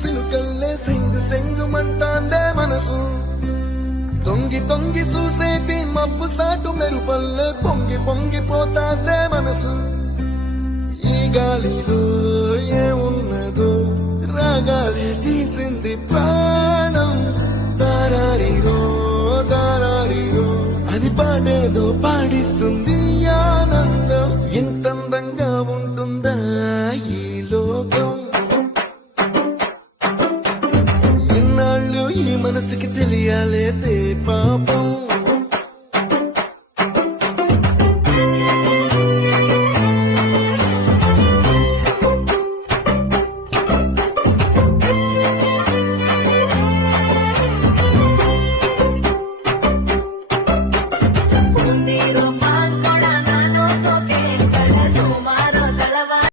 సినుకల్లే సెంగు సెంగుమంటాందే మనసు తొంగి తొంగి చూసేటి మబ్బు సాటు మెరుపల్లే పొంగి పొంగిపోతాందే మనసు ఈ గాలిలో ఏమున్నదో రాగాలి తీసింది ప్రాణం దారారిరో దారారిరో అని పాడేదో పాడిస్తుంది ఆనందం ఇంత